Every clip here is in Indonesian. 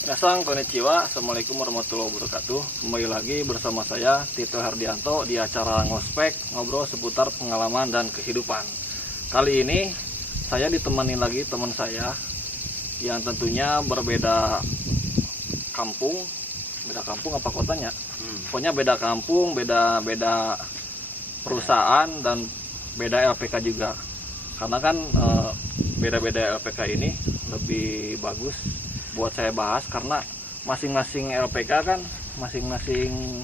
Minasan konnichiwa, assalamualaikum warahmatullahi wabarakatuh. Kembali lagi bersama saya Tito Hardianto di acara Ngospek, ngobrol seputar pengalaman dan kehidupan. Kali ini saya ditemani lagi teman saya yang tentunya berbeda kampung apa kotanya? Pokoknya beda kampung, beda perusahaan dan beda LPK juga. Karena kan beda-beda LPK ini lebih bagus buat saya bahas karena masing-masing LPK kan masing-masing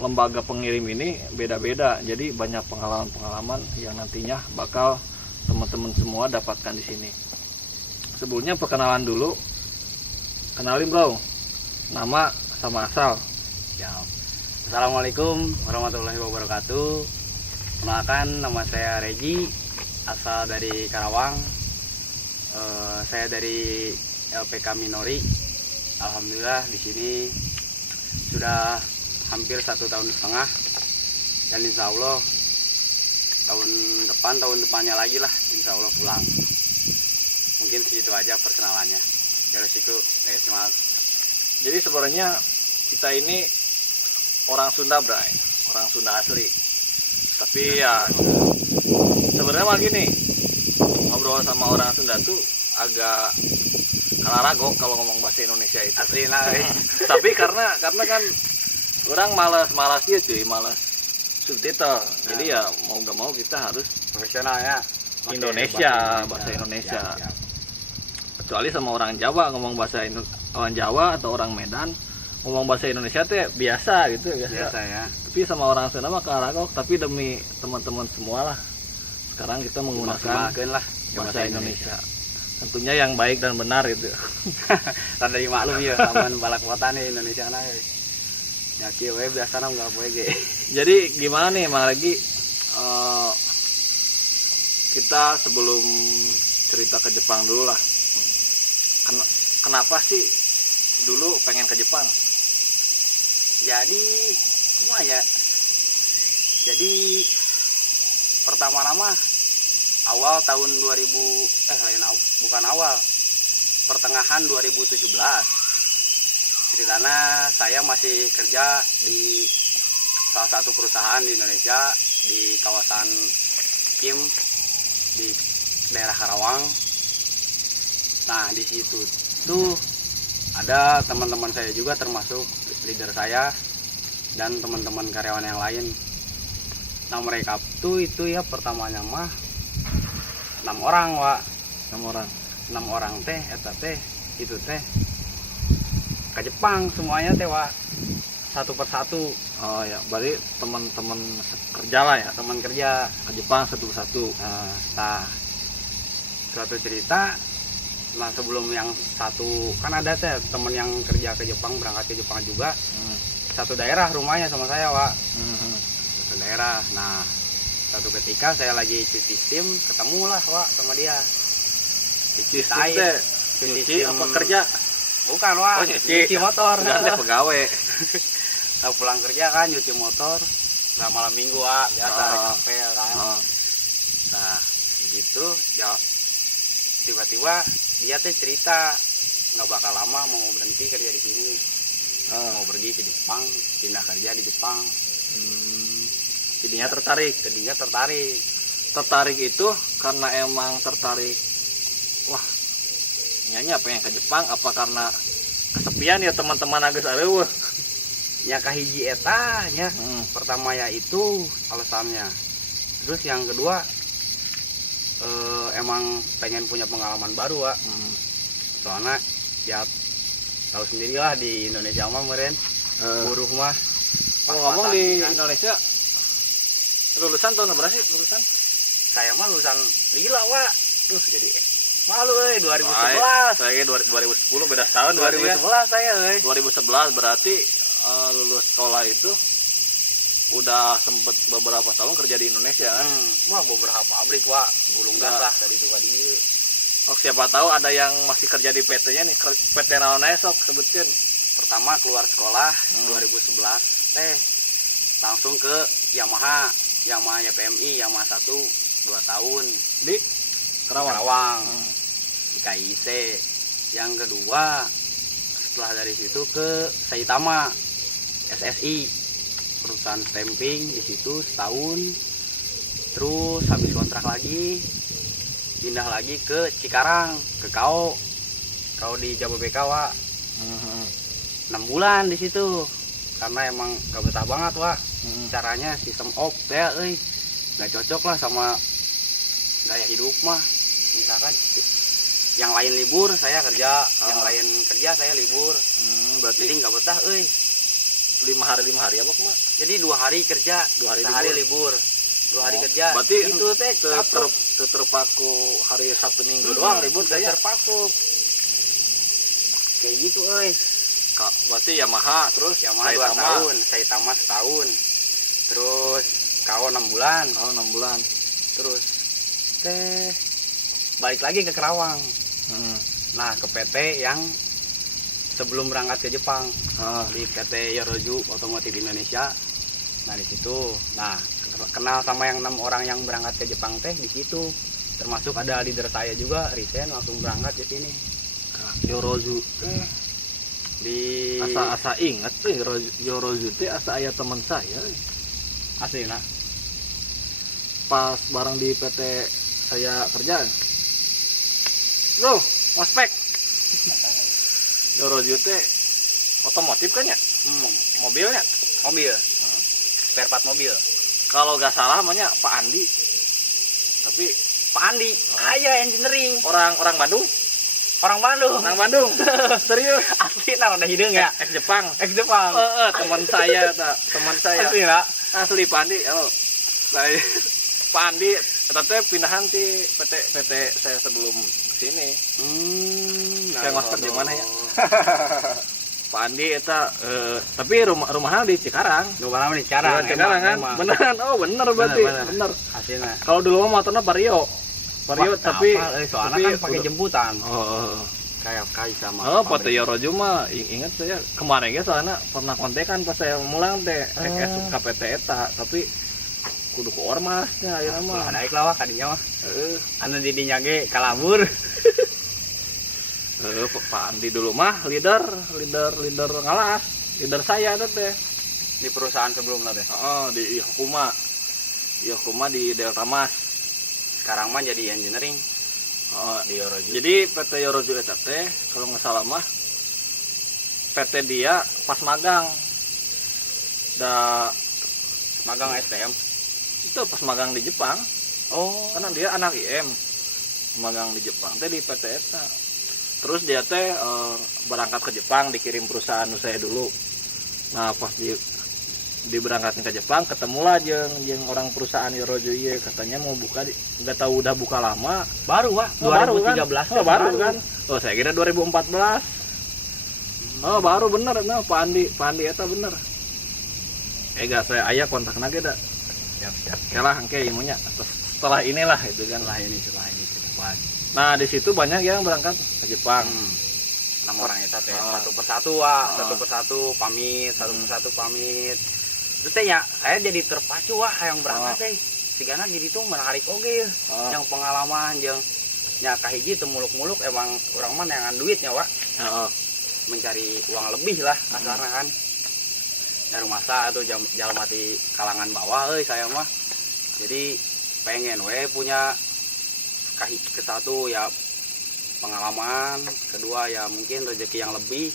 lembaga pengirim ini beda-beda, jadi banyak pengalaman-pengalaman yang nantinya bakal teman-teman semua dapatkan di sini. Sebelumnya perkenalan dulu, kenalin bro, nama sama asal. Ya. Assalamualaikum warahmatullahi wabarakatuh. Kenalkan, nama saya Regi, asal dari Karawang. Saya dari LPK Minori. Alhamdulillah di sini sudah hampir 1,5 tahun, dan insya Allah tahun depannya lagi lah, insya Allah pulang. Mungkin segitu aja perkenalannya. Dari situ mas. Jadi sebenarnya kita ini orang Sunda, Bray, orang Sunda asli. Tapi ya sebenarnya mah gini, ngobrol sama orang Sunda tuh agak kalah ragu kalau ngomong bahasa Indonesia itu. Asli lah. Tapi karena kan orang malas ya cuy, malas subtitle. Jadi ya mau gak mau kita harus Profesional ya. Indonesia, bahasa Indonesia. Siap. Kecuali sama orang Jawa ngomong orang Jawa atau orang Medan ngomong bahasa Indonesia tuh biasa gitu, Biasa ya. Tapi sama orang Sunda mah kalah ragu. Tapi demi teman-teman semua lah, sekarang kita menggunakan Maksimalkeun lah bahasa Indonesia. Tentunya yang baik dan benar itu. Rada dimaklum ya, taman balak kota nih Indonesia na. Ya kieu we biasana enggak poe ge. Jadi gimana nih Mang Regi, kita sebelum cerita ke Jepang dulu lah. Kenapa sih dulu pengen ke Jepang? Jadi kumaha ya? Jadi pertama-tama awal tahun 2000 bukan awal, pertengahan 2017. Ceritanya saya masih kerja di salah satu perusahaan di Indonesia di kawasan Kim di daerah Karawang. Nah, di situ tuh ada teman-teman saya juga, termasuk leader saya dan teman-teman karyawan yang lain. Nah, mereka tuh itu ya pertamanya mah 6 orang, Wak. 6 orang teh eta teh itu teh ke Jepang semuanya teh, Wak. Satu persatu. Oh ya, berarti teman-teman kerja lah ya, Teman kerja ke Jepang satu persatu. nah, suatu cerita. Nah, sebelum yang satu kan ada teh teman yang kerja ke Jepang, berangkat ke Jepang juga. Satu daerah rumahnya sama saya, Wak. Satu daerah. Nah, satu ketika saya lagi cuci SIM, ketemulah Wak sama dia. Cuci apa kerja? Bukan, Wak. Oh, nyuci motor. Ganti pegawai. Saya pulang kerja kan nyuci motor. Nah, malam minggu, Wak, biasa capek kan. Nah, gitu ya, tiba-tiba dia teh cerita nggak bakal lama mau berhenti kerja di sini. Mau pergi ke Jepang, pindah kerja di Jepang. Jadinya tertarik. Tertarik itu karena emang tertarik. Wah, nyanyi pengen ke Jepang apa karena kesepian ya teman-teman agus areueuh. Ya kahiji eta nya. Pertama ya itu alasannya. Terus yang kedua emang pengen punya pengalaman baru, Wak. Soalnya ya tahu sendirilah di Indonesia mah meren buruh mah. Ngomong di Indonesia lulusan tahun berapa sih lulusan? Saya mah lulusan lila, Wak. Duh, jadi malu 2011. Saya 2010 beda tahun. 2011 saya 2011 berarti lulus sekolah itu udah sempet beberapa tahun kerja di Indonesia kan? Wah, beberapa pabrik, Wak. Gulung gas lah dari itu tadi. Oh, siapa tahu ada yang masih kerja di PT-nya nih. PT naon esok sebutkan. Pertama keluar sekolah 2011 teh langsung ke Yamaha PMI Yamaha 1 2 tahun di Karawang. Di KIC. Yang kedua setelah dari situ ke Saitama SSI, perusahaan stamping di situ setahun. Terus habis kontrak lagi pindah lagi ke Cikarang, ke KO di Jababeka, Wak. 6 bulan di situ karena emang gak betah banget, Wak. Caranya sistem op ya nggak cocok lah sama gaya hidup mah. Misalkan yang lain libur saya kerja, yang lain kerja saya libur. Berarti Jadi nggak betah 5 hari apa Mak? Jadi 2 hari kerja, 2 hari sehari libur. 2 hari kerja. Berarti itu teh terpaku hari Sabtu Minggu doang libur saya. terpaku. Kayak gitu Berarti Yamaha terus Yamaha 2 tahun, Saitama setahun. Terus KO 6 bulan. Oh, 6 bulan. Terus teh balik lagi ke Kerawang. Nah, ke PT yang sebelum berangkat ke Jepang, di PT Yoroju Otomotif Indonesia. Nah, di situ. Nah, kenal sama yang 6 orang yang berangkat ke Jepang teh di situ. Termasuk ada leader saya juga, resign langsung berangkat ke sini. Yoroju Di asa ingat Yoroju teh asa aya teman saya. asli nah. Pas bareng di PT saya kerja. Bro, ospek. Yoroju teh otomotif kan ya? Mobilnya. Mobil. Spare part mobil. Kalau nggak salah namanya Pak Andi. Tapi Pak Andi, ayah engineering. orang Bandung. Orang Bandung. Orang Bandung. Serius. Asli nah udah hidung ya. Ex Jepang. Ex Jepang. Teman saya, teman saya. Asli lah. Asli Pak Andi. Saya Pak Andi teteh pindahan di PT saya sebelum sini. Saya ngospek di mana ya? Pak Andi eta tapi rumahnya di Cikarang. Rumahnya di Cikarang. Cikarang kan? Beneran. Oh, bener berarti. Bener. Aslinya. Kalau dulu mah motornya Vario. Vario tapi soalnya kan pakai jemputan. Kayak sama. PT Yoroju mah ingat saya kemarin ya soalnya pernah kontekan pas saya mulang teh KPT eta tapi kudu ke ormasnya ayeuna mah. Naik lah kadinya mah. Anu di dinya ge kalabur. Pak Andi dulu mah leader ngalas, leader saya teh Di perusahaan sebelumnya teh. Di Yokuma di Delta Mas. Sekarang mah jadi engineering. Di Yoroju. Jadi PT Yoroju eta teh kalau nggak salah mah PT dia pas magang. Magang STM. Itu pas magang di Jepang. Karena dia anak IM. Magang di Jepang teh di PT eta. Terus dia teh berangkat ke Jepang, dikirim perusahaan saya dulu. Nah, pas diberangkatin ke Jepang ketemulah jeung orang perusahaan Yoroju ieu katanya mau buka nggak tahu udah buka lama baru Wak 2013 kan? Baru kan saya kira 2014 baru bener nah Pak Andi eta bener gak saya aya kontak lagi dah siap kelah engke imunya setelah inilah itu kan setelah ini nah di situ banyak yang berangkat ke Jepang 6 orang eta teh satu persatu Wak satu persatu pamit terus ya saya jadi terpacu yang berangkat teh sigana jadi tuh menarik oge yang pengalaman jeung nya kahiji teu muluk-muluk emang urang mah neangan duitnya Wak mencari uang lebih lah kasarna kan dari masa atau jalma di kalangan bawah saya mah jadi pengen punya ke satu ya pengalaman, kedua ya mungkin rezeki yang lebih.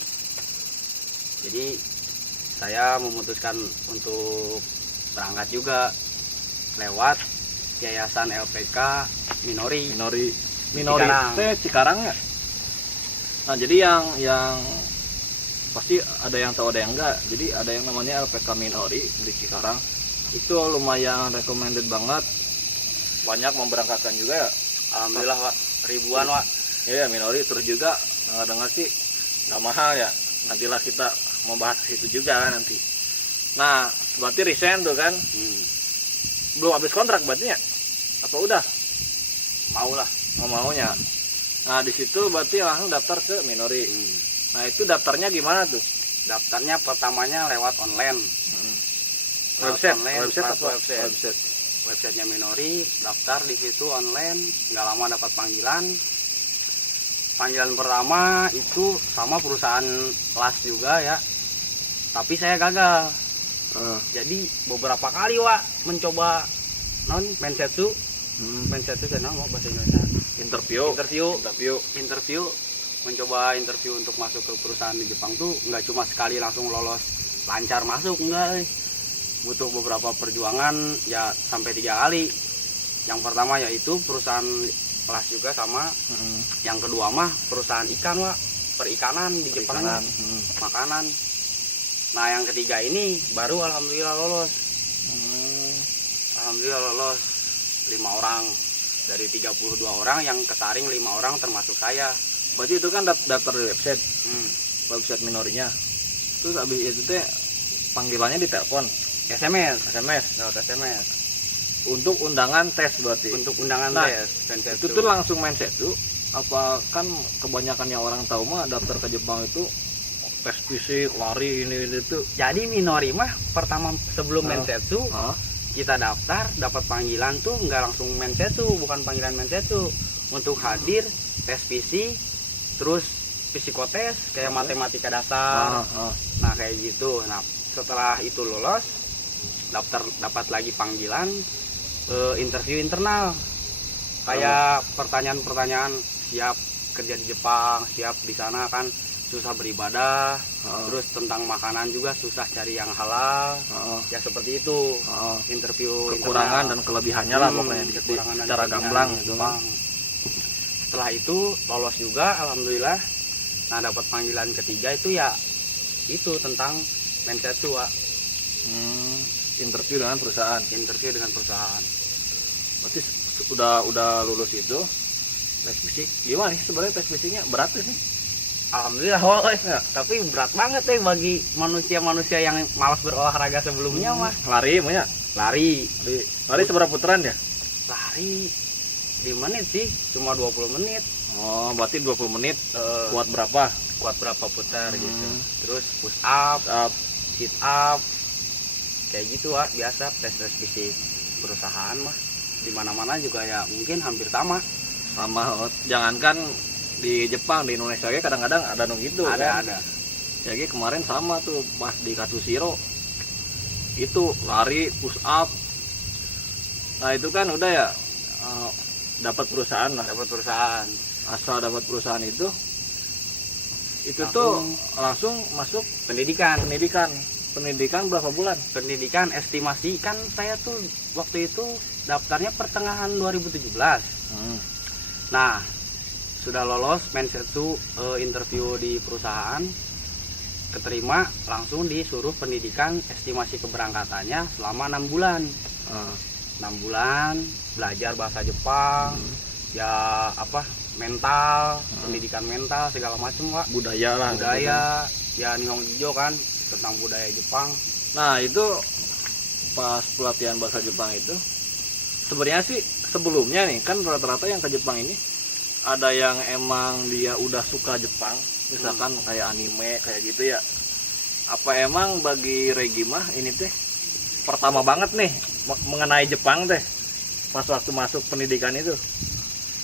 Jadi saya memutuskan untuk berangkat juga lewat Yayasan LPK Minori teh Cikarang ya. Nah jadi yang pasti ada yang tahu ada yang enggak. Jadi ada yang namanya LPK Minori di Cikarang. Itu lumayan recommended banget. Banyak memberangkatkan juga ya. Alhamdulillah Wak, ribuan Wak. Iya Minori terus juga dengar sih nggak mahal ya. Nantilah kita mau bahas itu juga nanti. Nah berarti resign tuh kan. Belum habis kontrak berarti ya? Apa udah? Maunya. Nah di situ berarti langsung daftar ke Minori. Nah itu daftarnya gimana tuh? Daftarnya pertamanya lewat online. Websitenya Minori, daftar di situ online, nggak lama dapat panggilan. Panggilan pertama itu sama perusahaan las juga ya, tapi saya gagal. Jadi beberapa kali mencoba mensetsu. Mensetsu kan mau bahasa Indonesia. Interview. Mencoba interview untuk masuk ke perusahaan di Jepang tuh nggak cuma sekali langsung lolos lancar masuk, enggak. Butuh beberapa perjuangan ya, sampai 3 kali. Yang pertama yaitu perusahaan kelas juga sama. Yang kedua mah perusahaan ikan perikanan di Jepang, makanan. Nah yang ketiga ini baru alhamdulillah lolos. Alhamdulillah lolos 5 orang dari 32 orang yang kesaring 5 orang termasuk saya. Berarti itu kan daftar di website, website minorinya. Terus abis itu teh panggilannya di telepon, SMS. lewat SMS. Untuk undangan tes berarti. Untuk undangan tes. Itu tuh langsung mindset tuh. Apa kan kebanyakannya orang tahu mah daftar ke Jepang itu tes fisik, lari ini itu. Jadi minori mah pertama sebelum mensetsu kita daftar, dapat panggilan tuh nggak langsung mensetsu, bukan panggilan mensetsu. Untuk hadir tes fisik, terus psikotes kayak matematika dasar. Nah kayak gitu. Nah setelah itu lolos, dapat lagi panggilan interview internal. Kayak pertanyaan-pertanyaan, siap kerja di Jepang, siap di sana kan susah beribadah, terus tentang makanan juga susah cari yang halal, ya seperti itu. Interview kekurangan internal dan kelebihannya lah pokoknya secara gamblang gitu. Setelah itu lolos juga alhamdulillah. Nah dapat panggilan ketiga itu ya itu tentang mensetsu. Interview dengan perusahaan. Berarti udah lulus itu tes fisik. Gimana nih sebenarnya tes fisiknya, berat nih? Alhamdulillah ya. Tapi berat banget bagi manusia-manusia yang malas berolahraga sebelumnya mah. Lari seberapa putaran ya? Lari 5 menit sih, cuma 20 menit. Oh, berarti 20 menit. Kuat berapa putar gitu. Terus push up, sit up, kayak gitu biasa tes fisik perusahaan mah. Di mana-mana juga ya mungkin hampir sama. Jangankan di Jepang, di Indonesia ya kadang-kadang ada gitu kan. Ada. Jadi kemarin sama tuh pas di Katsushiro itu lari push up. Nah itu kan udah ya dapat perusahaan. Asal dapat perusahaan itu tuh langsung masuk pendidikan berapa bulan? Pendidikan estimasi kan saya tuh waktu itu daftarnya pertengahan 2017. Nah sudah lolos mensetsu, interview di perusahaan, keterima, langsung disuruh pendidikan estimasi keberangkatannya selama 6 bulan. 6 bulan belajar bahasa Jepang, ya mental, pendidikan mental segala macam budaya ya Nihongijo kan tentang budaya Jepang. Nah itu pas pelatihan bahasa Jepang itu sebenarnya sih sebelumnya nih kan rata-rata yang ke Jepang ini ada yang emang dia udah suka Jepang, misalkan kayak anime kayak gitu ya. Apa emang bagi Regi mah ini teh pertama banget nih mengenai Jepang teh pas waktu masuk pendidikan itu?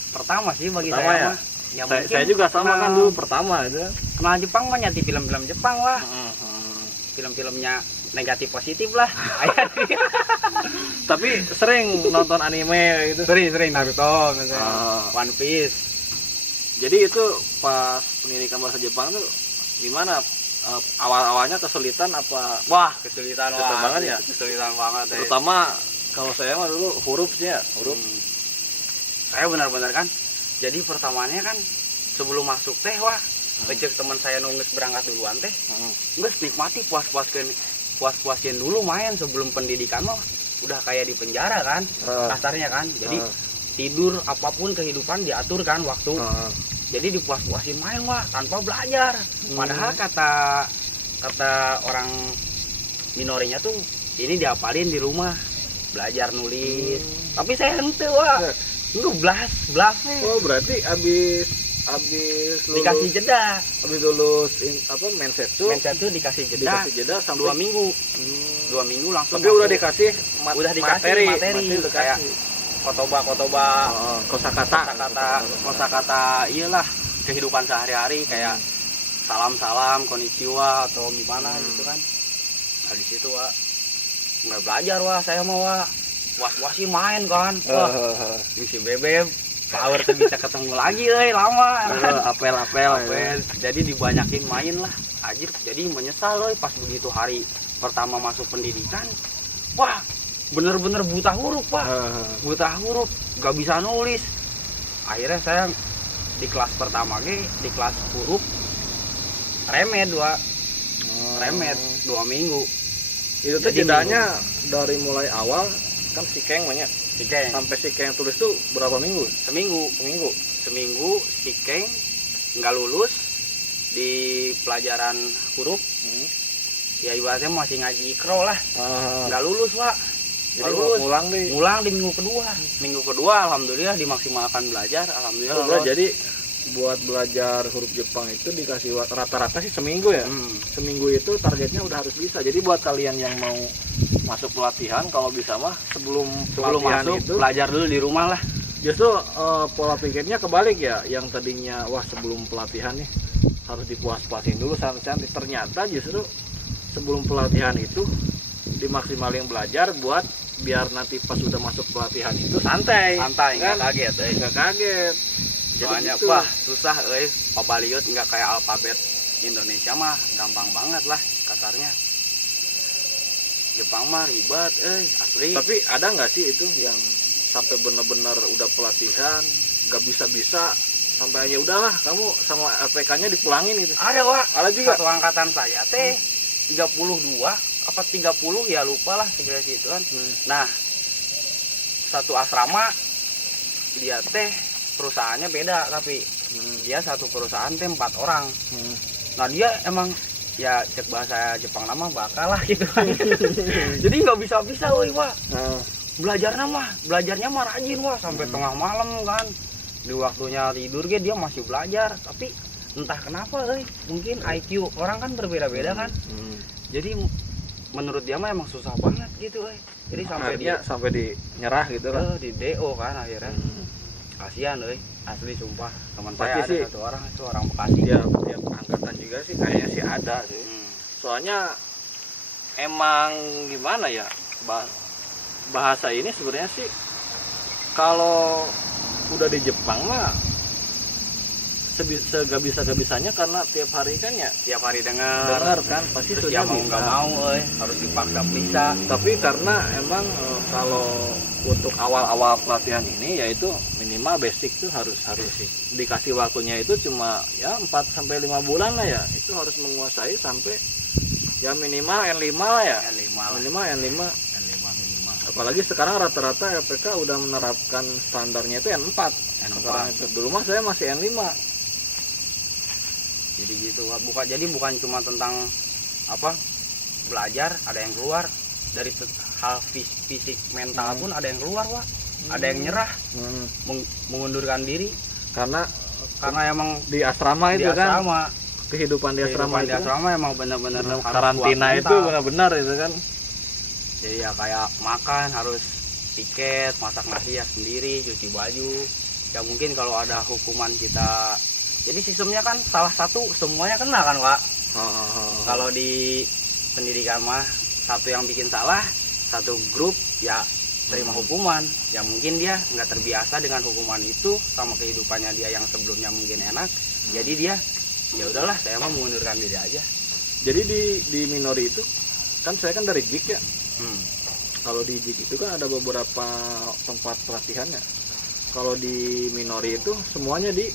Pertama sih bagi saya mah. Ya saya juga sama kan dulu pertama itu. Kenal Jepang mah nyati film-film Jepang film-filmnya negatif positif lah. Tapi sering nonton anime gitu. Sering Naruto misalnya. One Piece. Jadi itu pas pendidikan bahasa Jepang tuh gimana? Awal-awalnya kesulitan apa? Wah, kesulitan banget ya. Kesulitan banget. Terutama kalau saya mah dulu huruf. Saya benar-benar kan. Jadi pertamanya kan sebelum masuk teh ngecek teman saya nunggus berangkat duluan teh. Nggak nikmati puas-puasin dulu main sebelum pendidikan mah udah kayak di penjara kan. Kasarnya kan. Jadi tidur apapun kehidupan diatur kan waktu. Jadi dipuas-puasin main tanpa belajar. Padahal kata orang minorinya tuh ini diapalin di rumah, belajar nulis. Tapi saya henteu Enggak belas nih. Oh berarti abis lulus, dikasih jeda. Abis lulus mensetsu dikasih jeda sampai 2 minggu. 2 minggu langsung. Tapi udah dikasih materi kayak kotoba kosakata iyalah kehidupan sehari-hari kayak salam-salam, konnichiwa atau gimana gitu kan. Nah di situ Wak nggak belajar Wak, saya mau Wak was sih main kan. Wah si Bebek power tuh bisa ketemu lagi lama. Apel. Jadi dibanyakin main lah anjir. Jadi menyesal pas begitu hari pertama masuk pendidikan. Wah bener-bener buta huruf Pak. Buta huruf nggak bisa nulis. Akhirnya saya di kelas pertama di kelas huruf remed remed 2 minggu. Itu tuh jedanya dari mulai awal kan si Keng banyak sampai si Keng tulis tuh berapa minggu? Seminggu si Keng nggak lulus di pelajaran huruf. Ya ibaratnya masih ngaji ikro lah. Nggak lulus Pak. Jadi ngulang di minggu kedua alhamdulillah dimaksimalkan belajar, alhamdulillah. Jadi buat belajar huruf Jepang itu dikasih rata-rata sih seminggu ya. Seminggu itu targetnya udah harus bisa. Jadi buat kalian yang mau masuk pelatihan, kalau bisa mah sebelum masuk itu belajar dulu di rumah lah. Justru pola pikirnya kebalik ya. Yang tadinya wah sebelum pelatihan nih harus dipuas-puasin dulu santai. Ternyata justru sebelum pelatihan itu dimaksimalin belajar buat biar nanti pas udah masuk pelatihan itu santai nggak kan? kaget. Soalnya gitu. wah susah Papaliut nggak kayak alfabet Indonesia mah gampang banget lah kasarnya. Jepang mah ribet asli. Tapi ada nggak sih itu yang sampai benar-benar udah pelatihan nggak bisa sampai aja udahlah kamu sama LPK-nya dipulangin gitu? Ada Wak. Ada juga. Satu angkatan saya 32 apa 30 ya lupa lah segala itu kan. Nah satu asrama dia perusahaannya beda tapi dia satu perusahaan 4 orang. Nah dia emang ya cek bahasa Jepang nama bakal lah gitu kan. Jadi nggak bisa Wak. Belajarnya mah rajin Wak sampai tengah malam kan. Di waktunya tidur dia masih belajar tapi entah kenapa mungkin IQ orang kan berbeda-beda kan. Jadi menurut dia mah emang susah banget gitu Jadi sampai di nyerah gitu kan. Di DO kan akhirnya. Kasihan asli sumpah. Teman saya ada satu orang itu orang Bekasi. Dia tiap angkatan juga sih kayaknya sih ada sih. Soalnya emang gimana ya bahasa ini sebenarnya sih kalau udah di Jepang mah segabisanya karena tiap hari kan ya tiap hari dengar kan pasti terus sudah ya mau nggak mau harus dipaksa bisa. Tapi karena emang kalau untuk awal-awal pelatihan ini yaitu minimal basic tuh harus dikasih waktunya itu cuma ya 4-5 bulan lah ya. Itu harus menguasai sampai ya minimal N5 lah ya. Minimal N5. Apalagi sekarang rata-rata LPK udah menerapkan standarnya itu N4. Dulu mah saya masih N5. Jadi gitu bukan cuma tentang belajar, ada yang keluar dari hal fisik mental pun ada yang keluar Wak. Ada yang nyerah, mengundurkan diri karena emang di asrama itu kan kehidupan di asrama emang benar-benar karantina itu benar-benar itu kan. Jadi ya kayak makan harus tiket, masak nasi ya sendiri, cuci baju. Ya mungkin kalau ada hukuman kita. Jadi sistemnya kan salah satu semuanya kena kan Pak. Kalau di pendidikan mah satu yang bikin salah, satu grup ya terima hukuman. Ya mungkin dia nggak terbiasa dengan hukuman itu sama kehidupannya dia yang sebelumnya mungkin enak. Jadi dia ya udahlah saya mah mengundurkan diri aja. Jadi di Minori itu kan saya kan dari JIK ya. Kalau di JIK itu kan ada beberapa tempat pelatihannya. Kalau di Minori itu semuanya di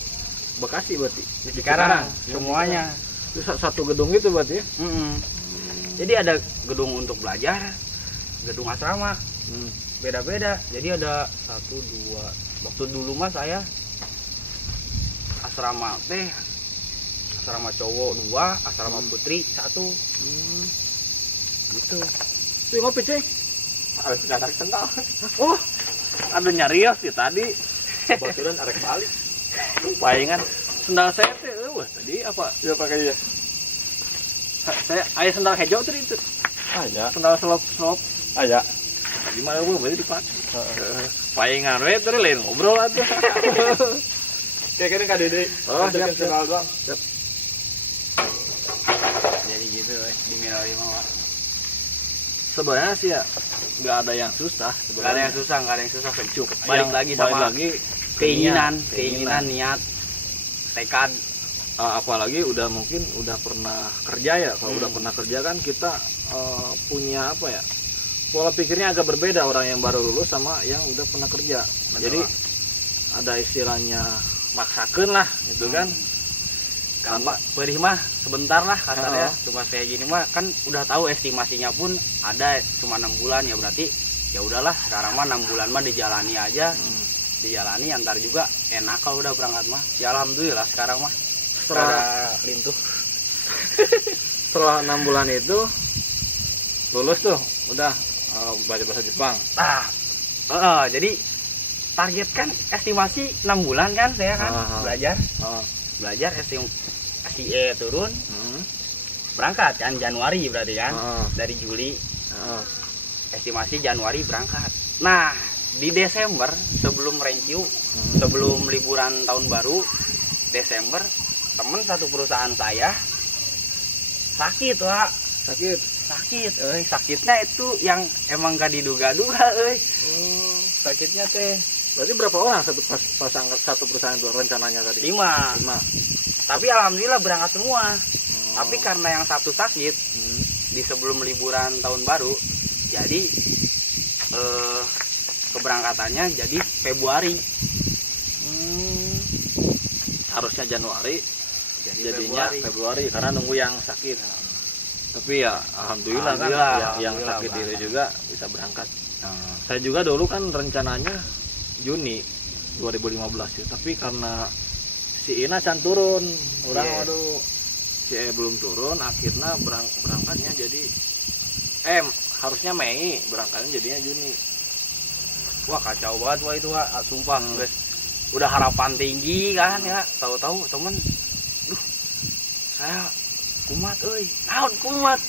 Bekasi berarti. Di Cikarang semuanya. Itu satu gedung itu berarti ya. Jadi ada gedung untuk belajar, gedung asrama. Beda-beda. Jadi ada 1, 2. Waktu dulu mah saya asrama asrama cowok 2, asrama putri 1. Gitu. Tuh ngopi ceng. Harus tarik sendal. Oh, ada nyarios ya tadi. Kebetulan arek balik. Palingan sendal saya teh tadi apa? Ya pakai ya. Saya aya sendal hijau tadi itu. Ada. Sendal slop. Ada. Di mana berarti dipakai. Palingan we teh lain ngobrol atuh. Kayak gini Kak Dede. Oh, Untuk siap, yang kenal doang. Jadi gitu di Minori mah. Sebenarnya sih ya nggak ada yang susah Nggak ada yang susah, nggak ada yang susah. cukup Balik lagi sama keinginan. niat, tekad. Apalagi udah mungkin udah pernah kerja ya. Kalau udah pernah kerja kan kita punya apa ya, pola pikirnya agak berbeda orang yang baru lulus sama yang udah pernah kerja. Jadi ada istilahnya maksakeun lah gitu kan. Gampang, perih mah sebentar lah kasarnya. Cuma kayak gini mah kan udah tahu estimasinya pun ada cuma 6 bulan ya, berarti ya udahlah sekarang mah 6 bulan mah dijalani aja. Dijalani antar juga enak kalau udah berangkat mah. Ya alhamdulillah sekarang mah Setelah lintuh. setelah 6 bulan itu lulus tuh udah belajar bahasa Jepang. Jadi target kan estimasi 6 bulan kan saya kan belajar estimasi turun berangkat kan Januari berarti kan dari Juli estimasi Januari berangkat. Nah di Desember sebelum review sebelum liburan tahun baru Desember, temen satu perusahaan saya sakit Wak. Sakitnya itu yang emang gak diduga-duga sakitnya teh. Berarti berapa orang satu perusahaan itu rencananya tadi? 5. Tapi alhamdulillah berangkat semua. Tapi karena yang satu sakit di sebelum liburan tahun baru, jadi keberangkatannya jadi Februari. Harusnya Januari, jadinya Februari karena nunggu yang sakit. Tapi ya alhamdulillah kan yang sakit itu juga bisa berangkat. Saya juga dulu kan rencananya Juni 2015 ya, tapi karena si Ina can turun, orang waduh si belum turun, akhirnya berangkatnya jadi harusnya Mei, berangkatnya jadinya Juni. Wah kacau banget wah itu Wak, sumpah guys. Udah harapan tinggi kan ya, tahu-tahu temen saya kumat naon kumat.